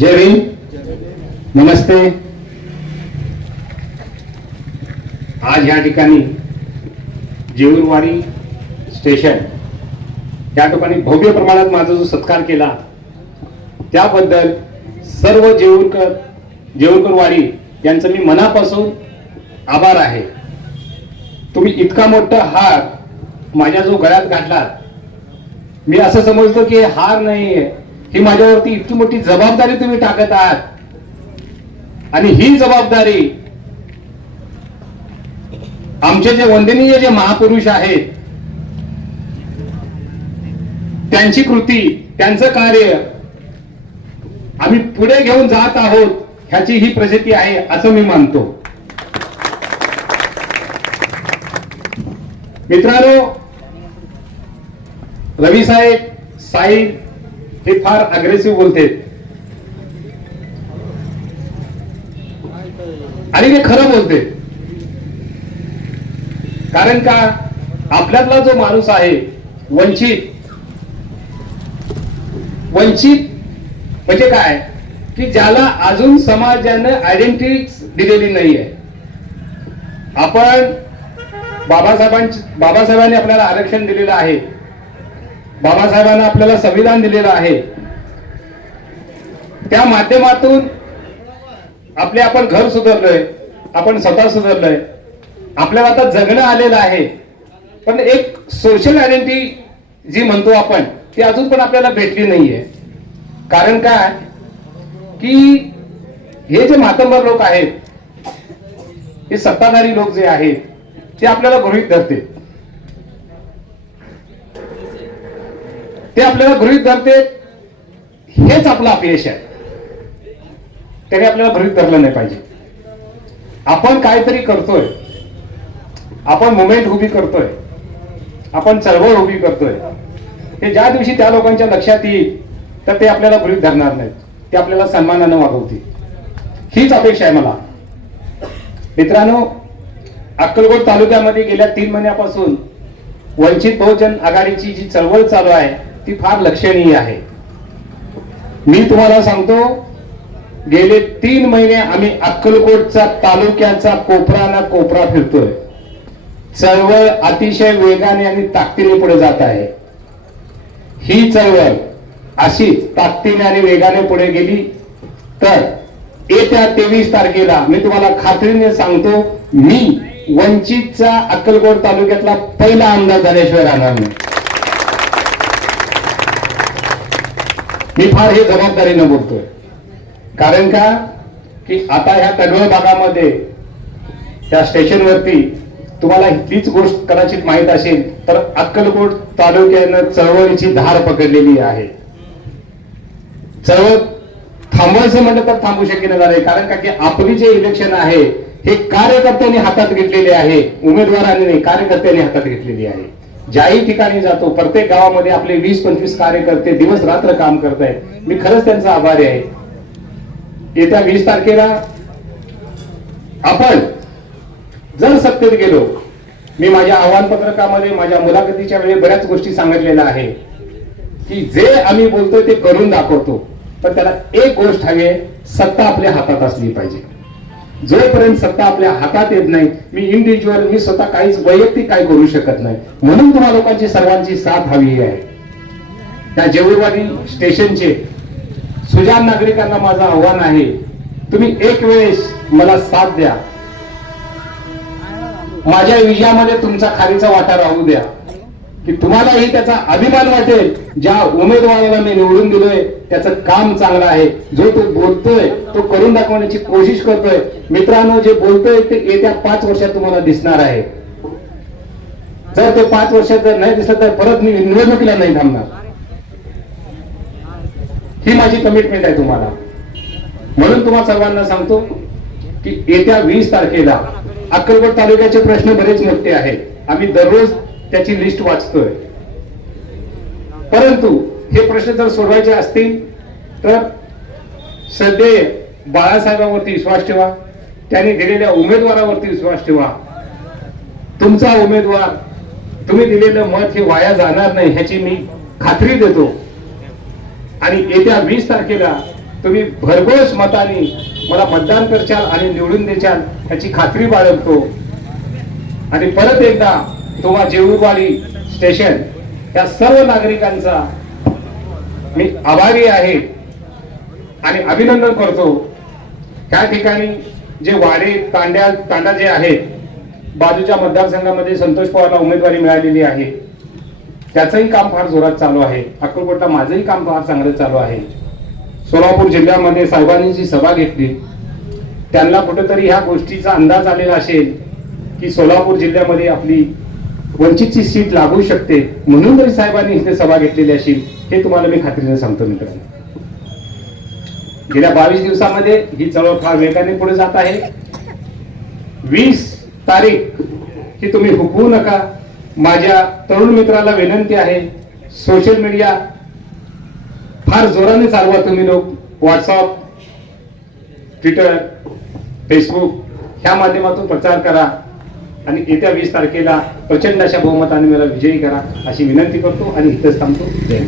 जय भीम। नमस्ते। आज या ठिकाणी जेऊरवाडी स्टेशन त्या ठिकाणी भव्य प्रमाणात माझा जो सत्कार केला त्याबद्दल सर्व जेऊरकर जेऊरकरवाडी यांचं मी मनापासून आभार आहे. तुम्ही इतका मोठा हार माझ्या जो गळ्यात घातला मी असं समजतो की हार हार नाहीये. ही माझ्यावरती इतकी मोठी जबाबदारी तुम्ही टाकत आहात. आणि ही जबाबदारी आमचे जे वंदनीय जे महापुरुष आहेत त्यांची कृती त्यांचं कार्य आम्ही पुढे घेऊन जात आहोत ह्याची ही प्रसिद्धी आहे असं मी मानतो. मित्रांनो रवी साहेब साईब हे फार अग्रेसिव्ह बोलते. आणि ते खरं बोलते. कारण का? आपल्यातला जो माणूस आहे वंचित वंचित म्हणजे काय? की ज्याला अजून समाजानं आयडेंटिटी दिलेली नाही आहे आपण बाबासाहेबांची बाबासाहेबांनी आपल्याला आरक्षण दिलेलं आहे. बाबासाहेबांना आपल्याला संविधान दिलेलं आहे. त्या माध्यमातून आपले आपण घर सुधारलोय आपण स्वतः सुधारलोय. आपल्याला आता जगणं आलेलं आहे. पण एक सोशल आयडेंटिटी जी म्हणतो आपण ती अजून पण आपल्याला भेटली नाहीये. कारण काय? की हे जे मातंबर लोक आहेत हे सत्ताधारी लोक जे आहेत ते आपल्याला गृहित धरते ते आपल्याला गृहित धरते. हेच आपलं अपयश आहे. त्याने आपल्याला गृहित धरलं नाही पाहिजे. आपण काहीतरी करतोय. आपण मुवमेंट उभी करतोय. आपण चळवळ उभी करतोय. हे ज्या दिवशी त्या लोकांच्या लक्षात येईल तर ते आपल्याला गृहित धरणार नाहीत. ते आपल्याला सन्मानानं वागवतील. हीच अपेक्षा आहे मला. मित्रांनो अक्कलकोट तालुक्यामध्ये गेल्या तीन महिन्यापासून वंचित बहुजन आघाडीची जी चळवळ चालू आहे ती फार लक्षणीय आहे. मी तुम्हाला सांगतो गेले तीन महिने आम्ही अक्कलकोटचा तालुक्याचा कोपरा ना कोपरा फिरतोय. चळवळ अतिशय वेगाने आणि ताकदीने पुढे जात आहे. ही चळवळ अशीच ताकदीने आणि वेगाने पुढे गेली तर येत्या तेवीस तारखेला मी तुम्हाला खात्रीने सांगतो मी वंचितचा अक्कलकोट तालुक्यातला पहिला आमदार झाल्याशिवाय राहणार नाही मी फार हे जबाबदारीनं बोलतोय. कारण का? की आता ह्या तडवळ भागामध्ये त्या स्टेशनवरती तुम्हाला हीच गोष्ट कदाचित माहीत असेल तर अक्कलकोट तालुक्यानं चळवळीची धार पकडलेली आहे. चळवळ थांबवायचं म्हटलं तर थांबू शकेल झालंय कारण का की आपली जे इलेक्शन आहे हे कार्यकर्त्यांनी हातात घेतलेले आहे उमेदवारांनी नाही कार्यकर्त्यांनी हातात घेतलेली आहे. ज्याही ठिकाणी जातो प्रत्येक गावामध्ये आपले वीस पंचवीस कार्यकर्ते दिवस रात्र काम करत आहेत मी खरंच त्यांचा आभारी आहे. येत्या वीस तारखेला आपण जर सत्तेत गेलो मी माझ्या आव्हान पत्रकामध्ये माझ्या मुलाखतीच्या वेळी बऱ्याच गोष्टी सांगितलेल्या आहे की जे आम्ही बोलतोय ते करून दाखवतो. पण त्याला एक गोष्ट हवी आहे सत्ता आपल्या हातात असली पाहिजे. जोपर्यंत सत्ता आपल्या हातात येत नाही मी इंडिव्हिज्युअल मी स्वतः काहीच वैयक्तिक काय करू शकत नाही. म्हणून तुम्हा लोकांची सर्वांची साथ हवी आहे. त्या जेवळवाडी स्टेशनचे सुजान नागरिकांना माझं आव्हान आहे तुम्ही एक वेळेस मला साथ द्या. माझ्या विजयामध्ये तुमचा खारीचा वाटा राहू द्या. की तुम्हालाही त्याचा अभिमान वाटेल. ज्या उमेदवाराला मी निवडून दिलोय त्याचं काम चांगलं आहे. जो तो बोलतोय तो करून दाखवण्याची कोशिश करतोय. मित्रांनो जे बोलतोय ते येत्या पाच वर्षात तुम्हाला दिसणार आहे. जर ते पाच वर्षात जर नाही दिसलं तर परत मी निवडणुकीला नाही थांबणार. ही माझी कमिटमेंट आहे तुम्हाला. म्हणून तुम्हा सर्वांना सांगतो की येत्या वीस तारखेला अक्कलकोट तालुक्याचे प्रश्न बरेच मोठे आहेत. आम्ही दररोज त्याची लिस्ट वाचतोय. परंतु हे प्रश्न जर सोडवायचे असतील तर सध्या बाळासाहेबांवरती विश्वास ठेवा. त्यांनी दिलेल्या उमेदवारावरती विश्वास ठेवा. तुमचा उमेदवार तुम्ही दिलेलं मत हे वाया जाणार नाही ह्याची मी खात्री देतो. आणि येत्या वीस तारखेला तुम्ही भरघोस मताने मला मतदान करशाल आणि निवडून देशाल याची खात्री बाळगतो. आणि परत एकदा किंवा जेऊरवाडी स्टेशन या सर्व नागरिकांचा मी आभारी आहे आणि अभिनंदन करतो. त्या ठिकाणी जे वाडे तांड्या तांडा जे आहेत बाजूच्या मतदारसंघामध्ये संतोष पवारला उमेदवारी मिळालेली आहे. त्याचंही काम फार जोरात चालू आहे. अक्कलकोटला माझंही काम फार चांगलं चालू आहे. सोलापूर जिल्ह्यामध्ये साहेबांनी जी सभा घेतली. त्यांना कुठेतरी ह्या गोष्टीचा अंदाज आलेला असेल की सोलापूर जिल्ह्यामध्ये आपली वंचितची सीट लागू शकते म्हणून तरी साहेबांनी इथे सभा घेतलेली असेल हे तुम्हाला मी खात्रीने सांगतो मित्रांनो. गेल्या बावीस दिवसामध्ये ही चळवळ फार वेगाने पुढे जात आहे. वीस तारीख ही तुम्ही हुकवू नका. माझ्या तरुण मित्राला विनंती आहे सोशल मीडिया फार जोराने चालवा तुम्ही लोक. व्हॉट्सअप ट्विटर फेसबुक ह्या माध्यमातून प्रचार करा. आणि येत्या वीस तारखेला प्रचंड अशा बहुमताने मला विजयी करा अशी विनंती करतो आणि इथंच थांबतो. जय